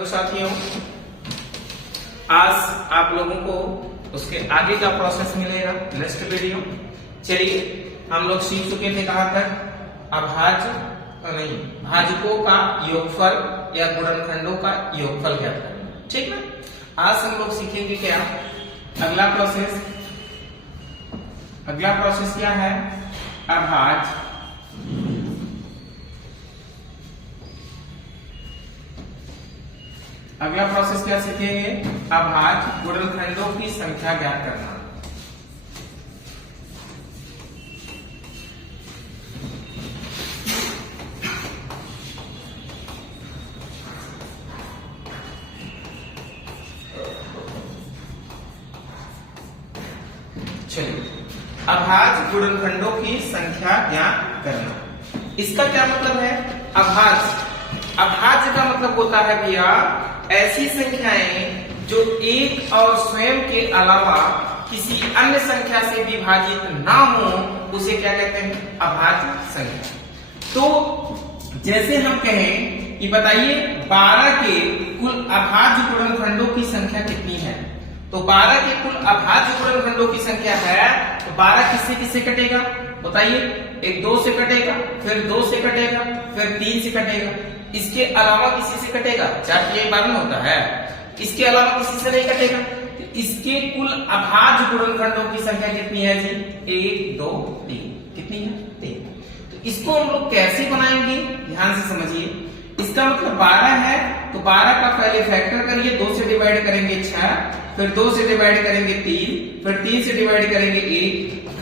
तो साथियों, आज आप लोगों को उसके आगे का प्रोसेस मिलेगा नेक्स्ट वीडियो। चलिए, हम लोग सीख चुके थे कहां तक, भाजकों का योगफल या गुणनखंडों का योगफल ज्ञात करना। ठीक ना। आज हम लोग सीखेंगे क्या, अगला प्रोसेस क्या है, अभाज्य अगला प्रोसेस क्या सीखेंगे, अभाज्य गुणनखंडों की संख्या ज्ञात करना। चलिए, अभाज्य गुणनखंडों की संख्या ज्ञात करना। इसका क्या मतलब है, अभाज्य का मतलब होता है भैया ऐसी संख्याएं जो एक और स्वयं के अलावा किसी अन्य संख्या से विभाजित ना हो, उसे क्या कहते हैं, अभाज्य संख्या। तो जैसे हम कहें कि बताइए 12 के कुल अभाज्य गुणनखंडों की संख्या कितनी है, तो 12 के कुल अभाज्य गुणनखंडों की संख्या है, तो 12 किससे किससे कटेगा बताइए, एक 2 से कटेगा, फिर 2 से कटेगा, फिर 3 से कटेगा, इसके अलावा किसी से कटेगा, 4 ये 12 होता है, इसके अलावा किसी से नहीं कटेगा। तो इसके कुल अभाज्य गुणनखंडों की संख्या कितनी है जी, 1 2 3, कितनी है 3। तो इसको हम लोग कैसे बनाएंगे, ध्यान से समझिए। इसका मतलब 12 है, तो 12 का पहले फैक्टर करिए, 2 से डिवाइड करेंगे 6, फिर 2 से डिवाइड करेंगे 3, फिर 3 से डिवाइड करेंगे 1,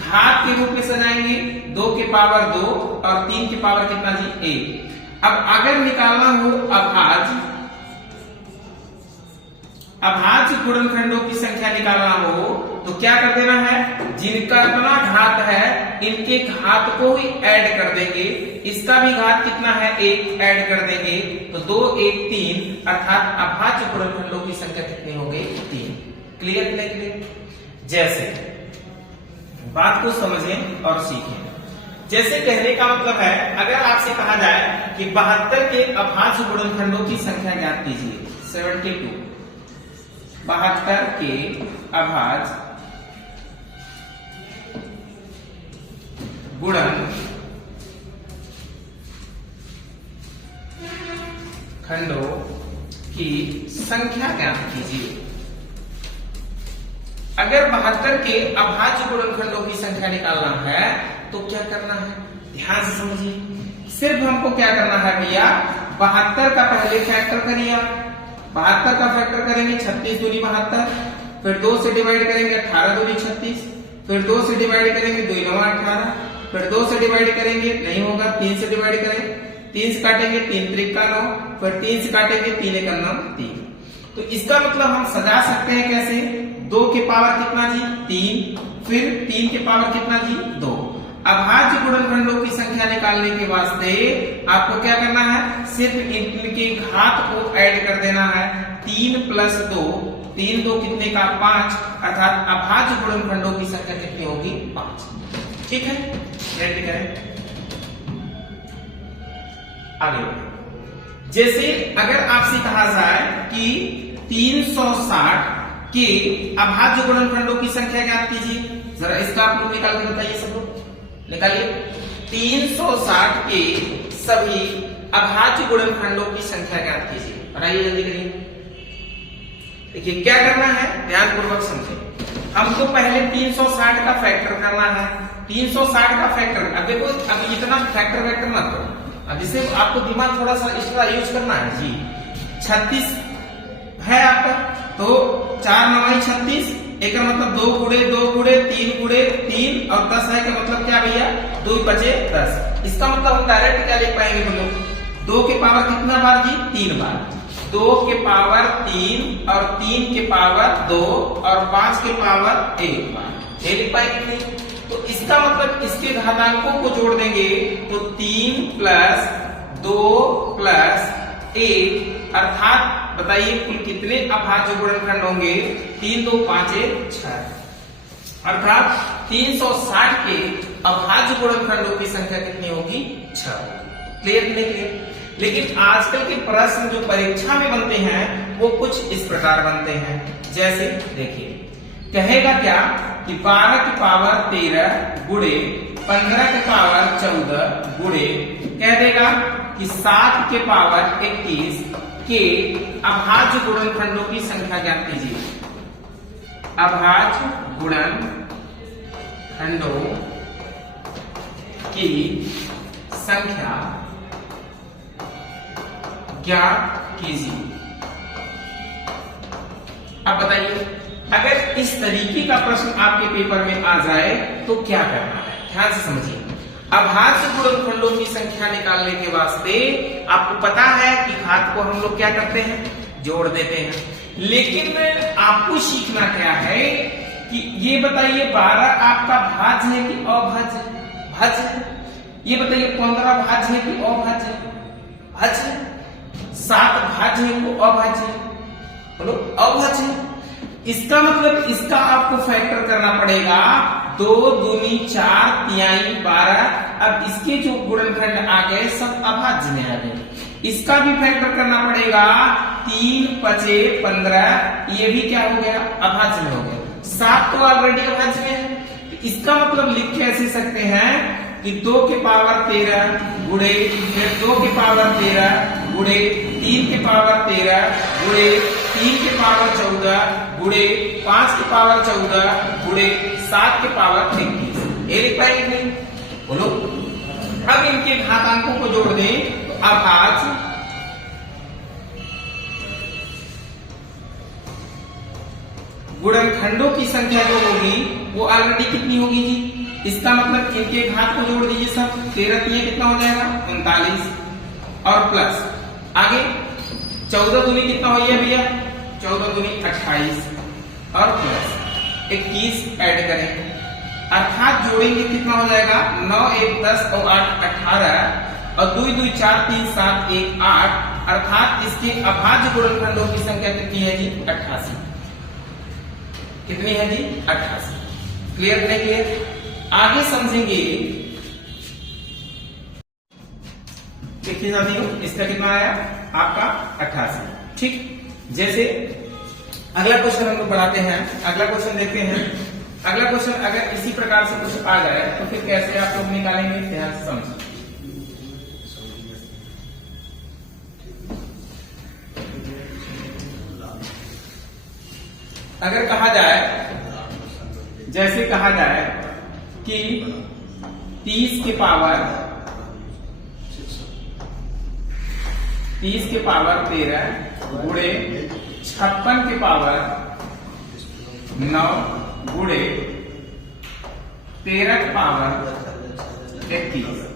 घात के रूप में सजाएंगे 2 के पावर 2 और 3 के पावर कितना जी 1। अब अगर निकालना हो अभाज्य गुणनखंडों की संख्या निकालना हो, तो क्या कर देना है, जिनका इतना घात है इनके घात को ही ऐड कर देंगे, इसका भी घात कितना है 1 ऐड कर देंगे, तो 2 1 3, अर्थात अभाज्य गुणनखंडों की संख्या कितनी हो गई 3। Clear clear. जैसे बात को समझें और सीखें। जैसे कहने का मतलब है, अगर आपसे कहा जाए कि 72 के अभाज्य गुणनखंडों की संख्या ज्ञात कीजिए, 72 72 के अभाज्य गुणनखंडों की संख्या ज्ञात कीजिए। अगर 72 के अभाज्य गुणनखंडों की संख्या निकालना है तो क्या करना है, ध्यान से समझिए। सिर्फ हमको क्या करना है भैया, 72 का पहले फैक्टर करिए, 72 का फैक्टर करेंगे 36 दूनी 72, फिर 2 से डिवाइड करेंगे 18 दूनी 36, फिर 2 से डिवाइड करेंगे 2 9 18, फिर 2 से डिवाइड करेंगे नहीं होगा, 3 से डिवाइड करें, 3 से काटेंगे 3 3 का 9, फिर 3 से काटेंगे 3 1 9 3। तो इसका मतलब हम सजा सकते हैं कैसे, 2 के पावर कितना जी 3, फिर 3 के पावर कितना जी 2। अभाज्य गुणनखंडों की संख्या निकालने के वास्ते आपको क्या करना है, सिर्फ इनके घात को ऐड कर देना है, 3 + 2, 3 2 कितने का 5, अर्थात अभाज्य गुणनखंडों की संख्या कितनी होगी 5। ठीक है, रेडी करें, आगे बढ़े। जैसे अगर आपसे कहा जाए कि 360 के अभाज्य गुणनखंडों की संख्या ज्ञात कीजिए, जरा इसका आप लोग निकाल के बताइए, सब लोग निकालिए। 360 के सभी अभाज्य गुणनखंडों की संख्या ज्ञात कीजिए, बताइए जल्दी करिए। देखिए क्या करना है, ध्यान पूर्वक समझे। हमको पहले 360 का फैक्टर करना है, 360 का फैक्टर, अब देखो अब इतना फैक्टर वैक्टर मत करो, अब इसे आपको दिमाग थोड़ा सा एक्स्ट्रा यूज करना है जी। 36 है आपका, तो 4 9 36, एक का मतलब 2 गुणे 2 गुणे 3 गुणे 3 और 10 है का मतलब क्या भैया 2 बचे 10। इसका मतलब हम डायरेक्ट क्या लिख पाएंगे हम लोग, 2 के पावर कितना बार जी 3 बार, 2 के पावर 3 और 3 के पावर 2 और 5 के पावर 1 बार, ये लिख पाएंगे नहीं। तो इसका मतलब इसके घातांकों को जोड़ देंगे तो 3 + 2 + 1, अर्थात बताइए कुल कितने अभाज्य गुणनखंड होंगे, 3 2 5 1 6, अर्थात 360 के अभाज्य गुणनखंडों की संख्या कितनी होगी 6। क्लियर नहीं क्लियर। लेकिन आजकल के प्रश्न जो परीक्षा में बनते हैं वो कुछ इस प्रकार बनते हैं। जैसे देखिए, कहेगा क्या कि 12 की पावर 13 गुणे 15 की पावर 14 गुणे कह देगा कि 7 के पावर 21 के अभाज्य गुणनखंडों की संख्या ज्ञात कीजिए। अभाज्य गुणनखंडों की संख्या ज्ञात कीजिए। अब बताइए, अगर इस तरीके का प्रश्न आपके पेपर में आ जाए तो क्या करना है, ध्यान से समझिए। अभाज्य गुणनखंडों की संख्या निकालने के वास्ते आपको पता है कि घात को हम लोग क्या करते हैं, जोड़ देते हैं। लेकिन आपको सीखना क्या है कि ये बताइए 12 आपका भाज्य है कि अभाज्य? भाज्य है। ये बताइए 15 भाज्य है कि अभाज्य? भाज्य। 7 भाज्य है कि अभाज्य? बोलो अभाज्य है। इसका मतलब इसका आपको फैक्टर करना पड़ेगा, 2 दूनी 4 तिहाई 12। अब इसके जो गुणनखंड आ गए सब अभाज्य में आ गए। इसका भी फैक्टर करना पड़ेगा, 3 5 15, ये भी क्या हो गया, अभाज्य में हो गया। 7 तो ऑलरेडी अभाज्य में है। इसका मतलब लिख के ऐसे सकते हैं कि 2 के पावर 13 गुणे, फिर 2 के पावर 13 गुणे 3 के पावर 13 गुणे 3 के पावर 14 गुणे 5 के पावर 14 गुणे 7 के पावर 21। ये लिख पाएंगे नहीं? बोलो। अब इनके घातांकों को जोड़ दें तो अभाज्य गुणनखंडों की संख्या जो होगी वो ऑलरेडी कितनी होगी जी? इसका मतलब इनके घात को जोड़ दीजिए सब। 13 3 कितना हो जाएगा, 39, और प्लस आगे 14 दूनी कितना हो गया भैया, 14 दूनी 28, और प्लस 21 ऐड करें, अर्थात जोड़ेंगे कितना हो जाएगा, 9 1 10 और 8 18, और 2 2 4 3 7 1 8, अर्थात इसके अभाज्य गुणनखंडों की संख्या कितनी है जी, 88। कितनी है जी, 88। क्लियर नहीं क्लियर? आगे समझेंगे। देखिए साथियों, इसका कितना आया आपका 88। ठीक, जैसे अगला क्वेश्चन हम लोग बढ़ाते हैं। अगला क्वेश्चन देखते हैं। अगला क्वेश्चन अगर इसी प्रकार से कुछ आ जाए तो फिर कैसे आप लोग निकालेंगे, ध्यान से समझिए। अगर कहा जाए, जैसे कहा जाए कि 30 के पावर 13 गुणे 56 के पावर 9 गुणे 13 के पावर 31।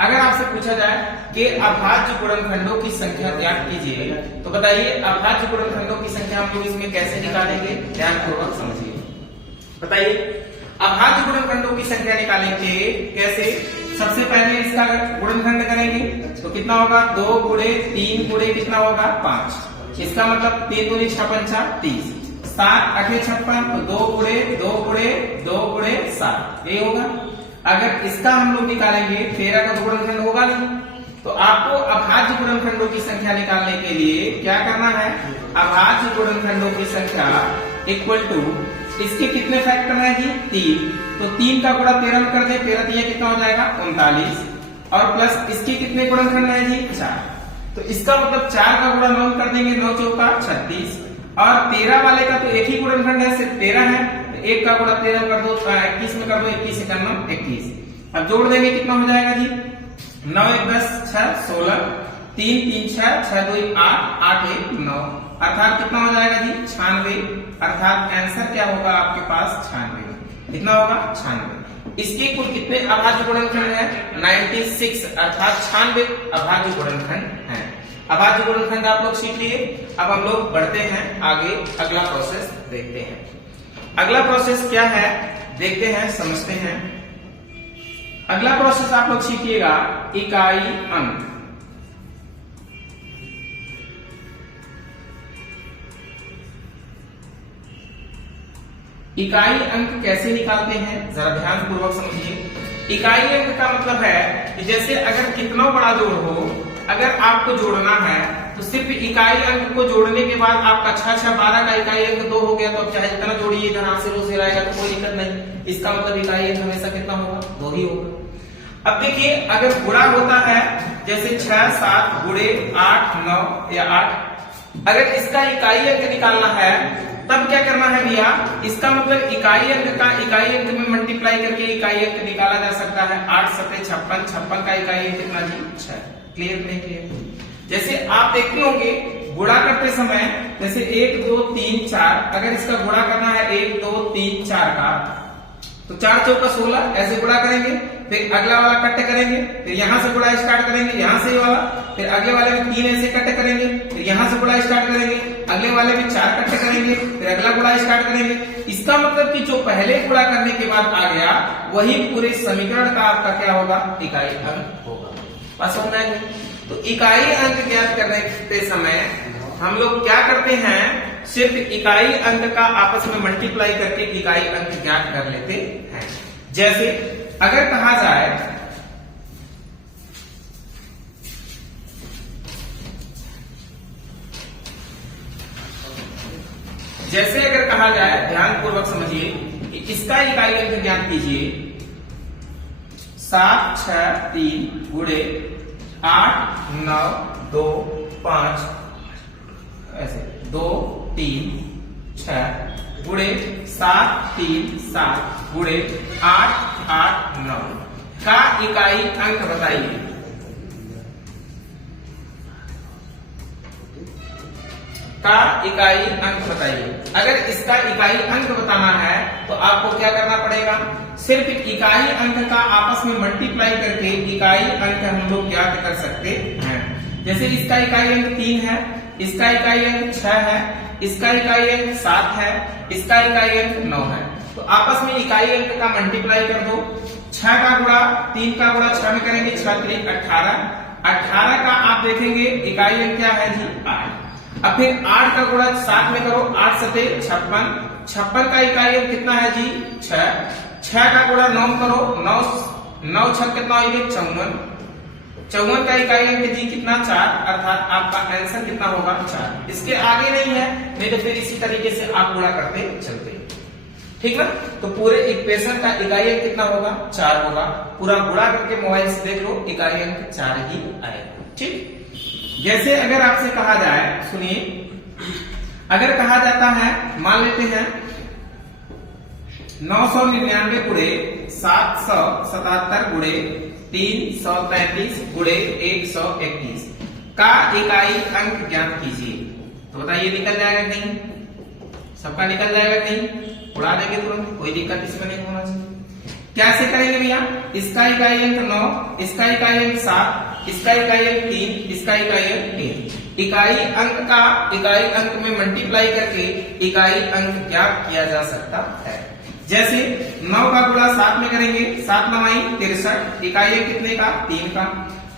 अगर आपसे पूछा जाए कि अभाज्य गुणनखंडों की संख्या ज्ञात कीजिए, तो बताइए अभाज्य गुणनखंडों की संख्या हम लोग इसमें कैसे निकालेंगे, ध्यानपूर्वक समझिए। बताइए अभाज्य गुणनखंडों की संख्या निकालेंगे कैसे? सबसे पहले इसका गुणनखंड करेंगे तो कितना होगा, 2 गुणे 3 गुणे कितना होगा, 5। इसका मतलब 3 दूनी 6 पंचा 30, 7 8 56, तो 2 गुणे 2 गुणे 2 गुणे 7, ये होगा। अगर इसका हम लोग निकालेंगे, 13 का तो गुणनखंड होगा नहीं, तो आपको अभाज्य गुणनखंडों की संख्या निकालने के लिए क्या करना है, अभाज्य गुणनखंडों की संख्या इक्वल टू इसके कितने फैक्टर हैं जी, 3। तो 3 का गुणा 13 में कर दे, 13 3 कितना हो जाएगा, 39, और प्लस इसके कितने गुणनखंड है जी, 4। तो इसका मतलब 4 का गुणा 9 कर देंगे, 9 चौका 36, और 13 वाले का तो एक ही गुणनखंड है, सिर्फ 13 है, तो 1 का गुणा 13 कर दो, 21 में कर दो, 21 91 21। अब जोड़ देंगे कितना हो जाएगा जी, 9 1 10 6 16, 3 3 6 6 2 8 8 1 9, अर्थात कितना हो जाएगा जी, 96। अर्थात आंसर क्या होगा आपके पास, 96। कितना होगा, 96। इसके कुल कितने अभाज्य गुणनखंड है, 96, अर्थात 96 अभाज्य गुणनखंड है। अभाज्य गुणनखंड आप लोग सीख लिए। अब हम लोग बढ़ते हैं आगे, अगला प्रोसेस देखते हैं। अगला प्रोसेस क्या है देखते हैं, समझते हैं। अगला प्रोसेस आप लोग सीखिएगा, इकाई अंक। इकाई अंक कैसे निकालते हैं, जरा ध्यान पूर्वक समझिए। इकाई अंक का मतलब है कि जैसे अगर कितना बड़ा जोड़ हो अगर आपको जोड़ना है तो सिर्फ इकाई अंक को जोड़ने के बाद आपका 6×6=12 का इकाई अंक 2 हो गया, तो अब चाहे जितना जोड़िए इधर हाथ से रो से रहेगा तो कोई दिक्कत नहीं। इसका मतलब इकाई अंक हमेशा कितना होगा? 2 ही होगा। अब देखिए अगर गुणा होता है जैसे 6, 7 गुणे 8, 9 या 8, अगर इसका इकाई अंक निकालना है तब क्या करना है भैया? इसका मतलब इकाई अंक का इकाई अंक में मल्टीप्लाई करके इकाई अंक निकाला जा सकता है। 8 7 56, 56 का इकाई अंक कितना जी? 6। क्लियर नहीं क्लियर? जैसे आप देखते होंगे गुणा करते समय जैसे 1 2 3 4, अगर इसका गुणा करना है 1 2 3 4 का तो 4 चौका 16 ऐसे गुणा करेंगे, फिर अगला वाला कट करेंगे, फिर यहां से गुणा स्टार्ट करेंगे, यहां से वाला, फिर अगले वाले में 3 ऐसे कट करेंगे, फिर यहां से गुणा स्टार्ट करेंगे, अगले वाले में 4 कट करेंगे, फिर अगला गुणा स्टार्ट करेंगे। इसका मतलब कि जो पहले गुणा करने के बाद आ गया वही पूरे समीकरण का आपका क्या होगा? इकाई अंक होगा। बस समझ में? तो इकाई अंक ज्ञात करने के समय हम लोग क्या करते हैं? सिर्फ इकाई अंक का आपस में मल्टीप्लाई करके इकाई अंक ज्ञात कर लेते हैं। जैसे अगर कहा जाए ध्यान पूर्वक समझिए कि इसका इकाई अंक ज्ञात कीजिए 7 6 3 गुणे 8 9 2 5 ऐसे 2 3 6 गुणे 7 3 7 गुणे 8 8 9 का इकाई अंक बताइए। का इकाई अंक बताइए। अगर इसका इकाई अंक बताना है तो आपको क्या करना पड़ेगा? सिर्फ इकाई अंक का आपस में मल्टीप्लाई करके इकाई अंक हम लोग ज्ञात कर सकते हैं। जैसे इसका इकाई अंक 3 है, इसका इकाई अंक 6 है, इसका इकाई अंक 7 है, इसका इकाई अंक 9 है, तो आपस में इकाई अंक का मल्टीप्लाई कर दो। 6 का गुणा 3 का गुणा 6 में करेंगे, 6 3 18, 18 का आप देखेंगे इकाई अंक क्या है जी? 8। अब फिर 8 का गुणा 7 में करो, 8 7 56, 56 का इकाई अंक कितना है जी? 6। 6 का गुणा 9 करो, 9 9 6 कितना होगा? 54। 54 का इकाई अंक जी कितना? 4, अर्थात आपका आंसर कितना होगा? 4। इसके आगे नहीं है, नहीं तो फिर इसी तरीके से आप गुणा करते चलते। ठीक ना? तो पूरे इक्वेशन का इकाई अंक कितना होगा? 4 होगा। पूरा गुणा करके मोबाइल से देख लो, इकाई अंक 4 ही आएगा। ठीक। जैसे अगर आपसे कहा जाए, सुनिए, अगर कहा जाता है, मान लेते हैं 999 गुणे 777 गुणे 333 गुणे 131 का इकाई अंक ज्ञात कीजिए। तो बताइए निकल जाएगा नहीं? सबका निकल जाएगा नहीं? उड़ा देंगे तुरंत, कोई दिक्कत इसमें नहीं होना चाहिए। कैसे करेंगे भैया? इसका इकाई अंक 9, इसका इकाई अंक 7, इसका इकाई अंक 3, इसका इकाई अंक 3। इकाई अंक का इकाई अंक में मल्टीप्लाई करके इकाई अंक ज्ञात किया जा सकता है। जैसे 9 का गुणा 7 में करेंगे, 7 9 63, इकाई अंक कितने का? 3 का।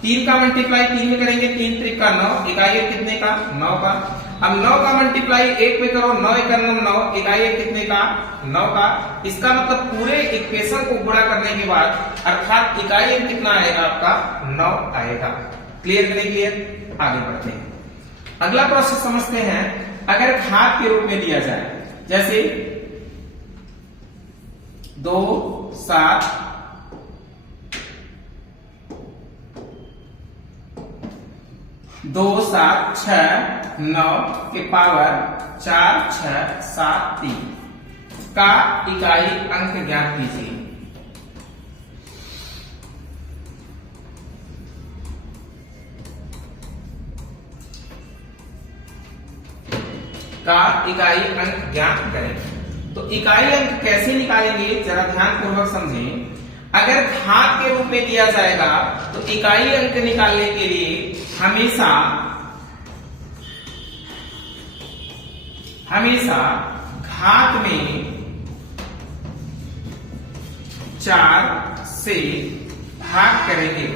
3 का मल्टीप्लाई 3 में करेंगे, 3 3 का 9, इकाई अंक कितने का? 9 का। अब 9 का मल्टीप्लाई 1 में करो, 9 1 9, इकाई अंक कितने का? 9 का। इसका मतलब पूरे इक्वेशन को गुणा करने के बाद अर्थात इकाई अंक कितना आएगा? आपका 9 आएगा। क्लियर नहीं क्लियर? आगे बढ़ते हैं, अगला प्रोसेस समझते हैं। अगर घात के रूप में दिया जाए, जैसे 2 7 2 7 6 9 के पावर 4 6 7 3 का इकाई अंक ज्ञात कीजिए। का इकाई अंक ज्ञात करें। तो इकाई अंक कैसे निकालेंगे जरा ध्यान पूर्वक समझें। अगर घात के रूप में दिया जाएगा तो इकाई अंक निकालने के लिए हमेशा घात में 4 से भाग करेंगे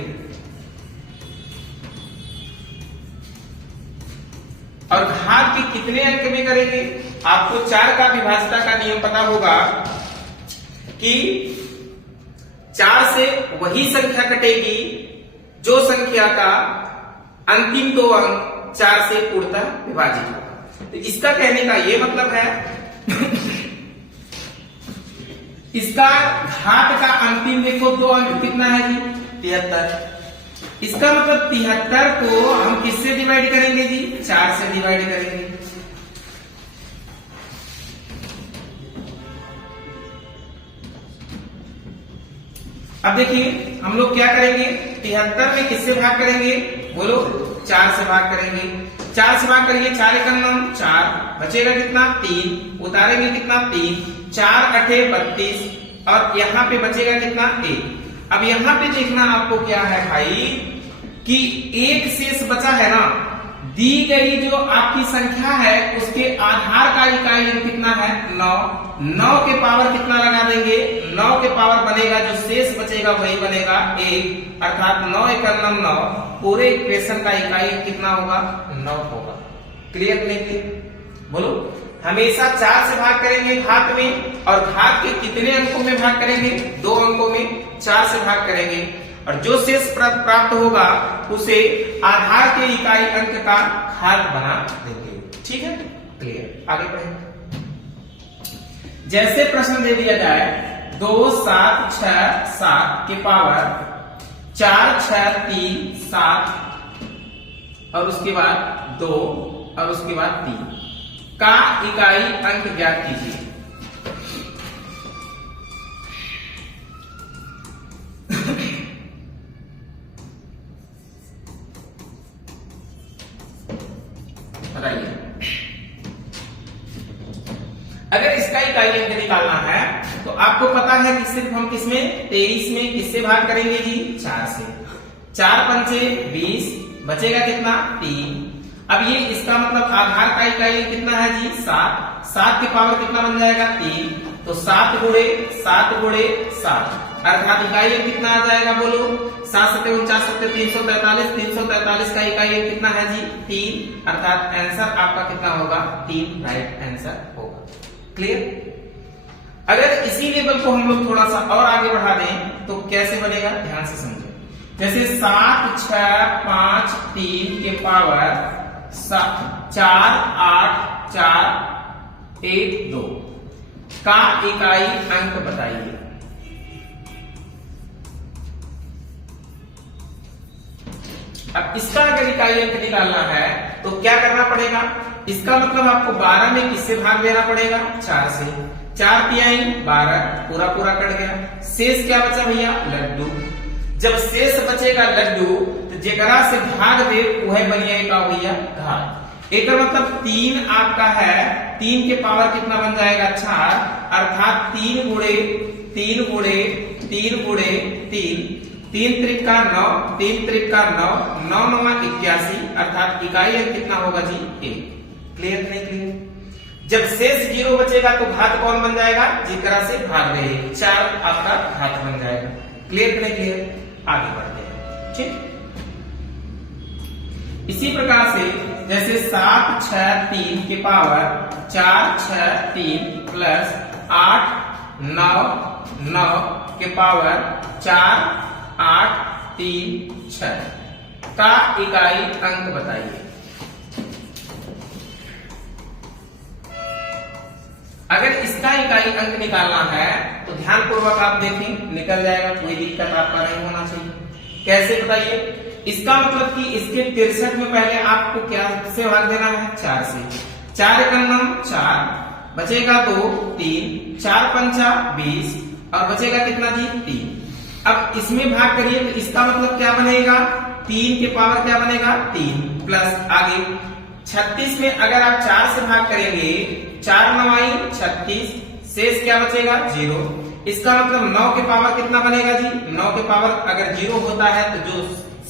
और घात के कितने अंक में करेंगे? आपको 4 का विभाज्यता का नियम पता होगा कि 4 से वही संख्या कटेगी जो संख्या का अंतिम दो अंक 4 से पूर्णतः विभाजित होगा। तो इसका कहने का ये मतलब है इसका घात का अंतिम देखो दो अंक कितना है जी 73। इसका मतलब 73 को हम किससे डिवाइड करेंगे जी 4 से डिवाइड करेंगे। अब देखिए हम लोग क्या करेंगे 73 में किससे भाग करेंगे बोलो 4 से भाग करेंगे। 4 से भाग करिए 4 एकम 4 बचेगा कितना 3 उतारेंगे कितना 3 4 8 32 और यहाँ पे बचेगा कितना 1। अब यहाँ पे देखना आपको क्या है भाई कि एक शेष बचा है ना दी गई जो आपकी संख्या है उसके आधार का इकाई अंक कितना है 9। 9 के पावर कितना लगा देंगे 9 के पावर बनेगा जो शेष बचेगा वही बनेगा 1 अर्थात 9 एकम 9 पूरे इक्वेशन का इकाई अंक कितना होगा 9 होगा। क्लियर नहीं क्लियर बोलो। हमेशा 4 से भाग करेंगे घात में और घात के कितने अंकों में भाग करेंगे 2 अंकों में 4 से भाग करेंगे और जो शेष प्राप्त होगा उसे आधार के इकाई अंक का घात बना देंगे। ठीक है क्लियर। आगे बढ़ेंगे। जैसे प्रश्न दे दिया जाए 2 7 6 7 के पावर 4 6 3 7 और उसके बाद 2 और उसके बाद 3 का इकाई अंक ज्ञात कीजिए। बताइए अगर इसका इकाई अंक निकालना है तो आपको पता है कि सिर्फ हम किसमें 23 में किससे भाग करेंगे जी 4 से। 4 पंचे 20 बचेगा कितना 3। अब ये इसका मतलब आधार का इकाई अंक कितना है जी 7। 7 की पावर कितना बन जाएगा 3 तो 7 गुणे 7 अर्थात इकाई अंक कितना आ जाएगा बोलो 7 7 49 7 343 343 का इकाई अंक कितना है जी 3 अर्थात आंसर आपका कितना होगा 3 राइट आंसर होगा। क्लियर। अगर इसी लेवल को हम लोग थोड़ा सा और आगे बढ़ा दें तो कैसे बनेगा ध्यान से समझो। जैसे 7 6 5 3 के पावर 4 8 4 1 2 का इकाई अंक बताइए। अब इसका अगर इकाई अंक निकालना है तो क्या करना पड़ेगा इसका मतलब आपको 12 में किससे भाग देना पड़ेगा 4 से। 4 तिहाई 12 पूरा पूरा कट गया। शेष क्या बचा भैया लड्डू। जब शेष बचेगा लड्डू तो जेकरा से भाग दे वह बनिए का भैया घात। एक मतलब 3 आपका है 3 के पावर कितना बन जाएगा 4 अर्थात 3 गुणे 3 गुणे 3 गुणे 3 3 त्रिका 9 3 त्रिका 9 9 9 81 अर्थात इकाई अंक कितना होगा जी 1। क्लियर नहीं क्लियर। जब शेष 0 बचेगा तो घात कौन बन जाएगा जिकरा से भाग रहे 4 आपका घात बन जाएगा। क्लियर नहीं क्लियर। आगे बढ़ते हैं। ठीक इसी प्रकार से जैसे 7 6 3 के पावर 4 6 3 प्लस 8 9 9 के पावर 4 8 3 6 का इकाई अंक बताइए। अगर इसका इकाई अंक निकालना है तो ध्यान पूर्वक आप देखें निकल जाएगा कोई दिक्कत आपका नहीं होना चाहिए। कैसे बताइए। इसका मतलब कि इसके 63 में पहले आपको क्या से भाग देना है 4 से। 4 एकम 4 बचेगा 2 3 4 पंचा 20 और बचेगा कितना जी 3। अब इसमें भाग करिए तो इसका मतलब क्या बनेगा 3 के पावर क्या बनेगा 3 प्लस आगे 36 में अगर आप 4 से भाग करेंगे 4 9 36 शेष क्या बचेगा 0। इसका मतलब 9 के पावर कितना बनेगा जी 9 के पावर अगर 0 होता है तो जो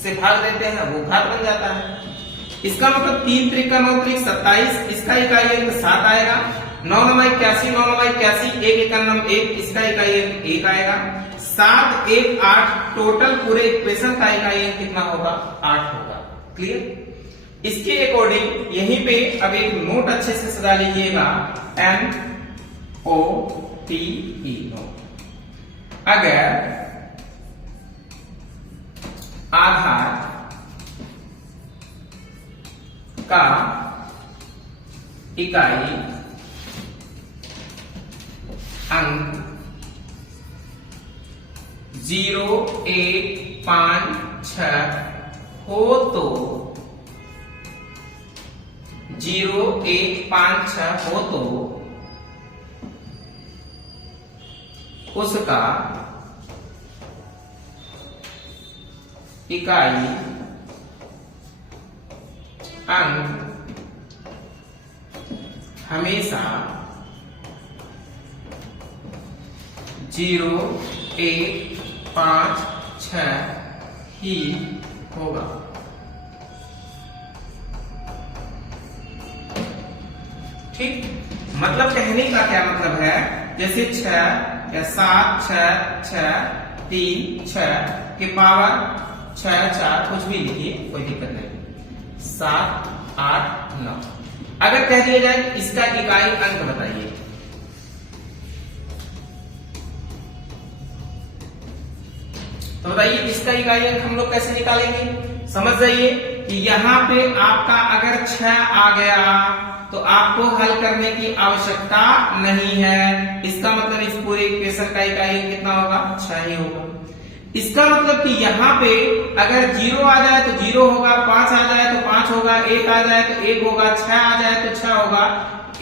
से भाग देते हैं वो घात बन जाता है। इसका मतलब 3 त्रिका 9 त्रिक 27 इसका इकाई अंक 7 आएगा। 9 9 81 9 9 81 1 एकम 1 इसका इकाई अंक 1 आएगा। 7 1 8 टोटल पूरे इक्वेशन का इकाई अंक कितना होगा 8 होगा। क्लियर। इसके अकॉर्डिंग यहीं पे अब एक नोट अच्छे से सजा लीजिएगा NOTE नोट। अगर आधार का इकाई अंक 0, 1, 5, 6 हो तो 0, 1, 5, 6 हो तो उसका इकाई अंक हमेशा 0, 1, 5, 6 ही होगा। ठीक, मतलब कहने का क्या मतलब है, जैसे 6 या 7, 6, 6, 3, 6 के पावर 6, 4 कुछ भी लिखिए, कोई दिक्कत नहीं। 7, 8, 9 अगर कह दिया जाए इसका इकाई अंक बताइए, तो बताइए इसका इकाई अंक हम लोग कैसे निकालेंगे। समझ जाइए कि यहाँ पे आपका अगर 6 आ गया तो आपको हल करने की आवश्यकता नहीं है। इसका मतलब इस पूरे इक्वेशन का इकाई अंक कितना होगा, 6 ही होगा। इसका मतलब कि यहाँ पे अगर 0 आ जाए तो 0 होगा, 5 आ जाए तो 5 होगा, 1 आ जाए तो 1 होगा, 6 आ जाए तो 6 होगा।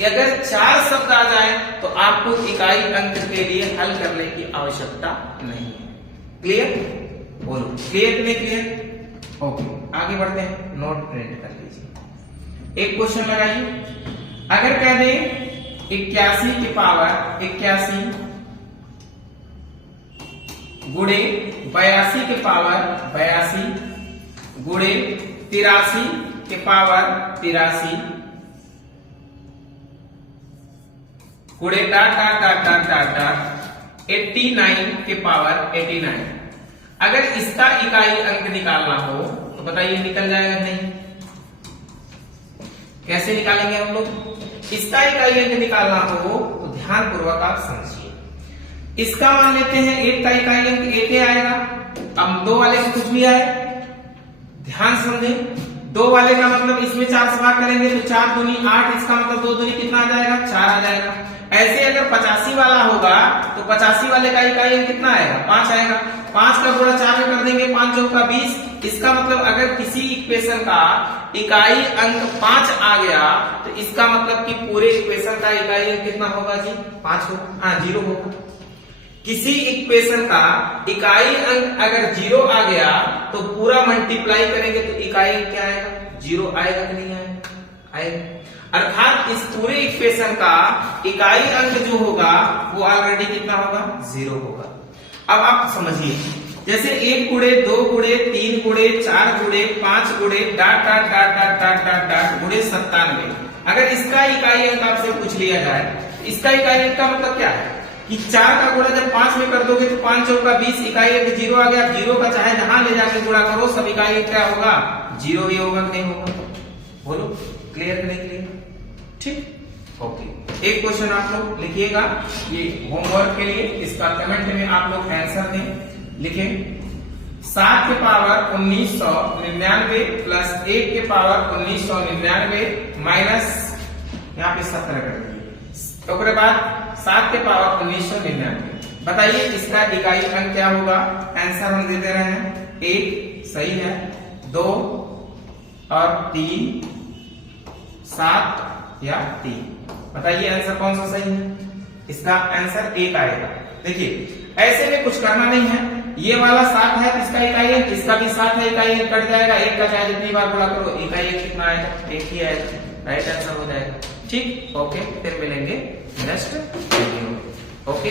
अगर 4 शब्द आ जाए तो आपको इकाई अंक के लिए हल करने की आवश्यकता नहीं है। क्लियर, बोलो क्लियर कि नहीं क्लियर। ओके, आगे बढ़ते हैं, नोट प्रिंट कर लीजिए। एक क्वेश्चन लगाइए, अगर कह दे 81 की पावर 81 गुणे 82 के पावर 82 गुणे 83 के पावर 83 गुणे dot dot dot dot dot dot 89 के पावर 89। अगर इसका इकाई अंक निकालना हो तो बताइए निकल जाएगा नहीं। कैसे निकालेंगे हम लोग। इसका इकाई अंक निकालना हो तो ध्यान पूर्वक आप समझिए। इसका मान लेते हैं 1 का इकाई अंक 1 आएगा। अब 2 वाले में कुछ भी आए, ध्यान समझे। 2 वाले का मतलब इसमें 4 से भाग करेंगे तो 4 दूनी 8, इसका मतलब 2 दूनी कितना आ जाएगा, 4 आ जाएगा। ऐसे अगर 85 वाला होगा तो 85 वाले का इकाई अंक कितना आएगा, 5 आएगा। 5 का गुणा 4 में कर देंगे, 5 चौका 20। इसका मतलब अगर किसी इक्वेशन का इकाई अंक 5 आ गया तो इसका मतलब कि पूरे इक्वेशन का इकाई अंक कितना होगा जी, 5 होगा, हाँ 0 होगा। किसी इक्वेशन का इकाई अंक अगर 0 आ गया तो पूरा मल्टीप्लाई करेंगे तो इकाई अंक क्या आएगा, 0 आएगा कि नहीं आएगा, आएगा। अर्थात इस पूरे इक्वेशन का इकाई अंक जो होगा वो ऑलरेडी कितना होगा, 0 होगा। अब आप समझिए, जैसे 1 गुणे 2 गुणे 3 गुणे 4 गुणे 5 गुणे dot dot dot dot dot dot dot गुणे 97। अगर इसका इकाई अंक आपसे पूछ लिया जाए, इसका इकाई अंक का मतलब क्या है कि 4 का गुणा जब 5 में कर दोगे तो 5 चौका 20, इकाई अंक 0 आ गया। 0 का चाहे जहां ले जाकर गुणा करो सब इकाई अंक क्या होगा, 0 ही होगा कि नहीं होगा। बोलो क्लियर कि नहीं क्लियर, ठीक। ओके, एक क्वेश्चन आप लोग लिखिएगा, ये होमवर्क के लिए, इसका कमेंट में आप लोग आंसर दें, लिखें। 7 के पावर 1999 प्लस 1 के पावर 1999 माइनस यहाँ पे 17 कर दीजिए। उसके बाद 7 के पावर 1999 बताइए इसका इकाई अंक क्या होगा। आंसर हम दे दे रहे हैं, 1 सही है, 2 और 3, 7 या 3। बताइए आंसर कौन सा सही है। इसका आंसर 1 आएगा। देखिए ऐसे में कुछ करना नहीं है, ये वाला 7 है तो इसका इकाई अंक, इसका भी 7 है, इकाई अंक कट जाएगा। 1 का चाहे जितनी बार गुणा करो इकाई अंक कितना आएगा, 1 ही आएगा। राइट आंसर हो जाएगा। ठीक, ओके, फिर मिलेंगे नेक्स्ट वीडियो। ओके।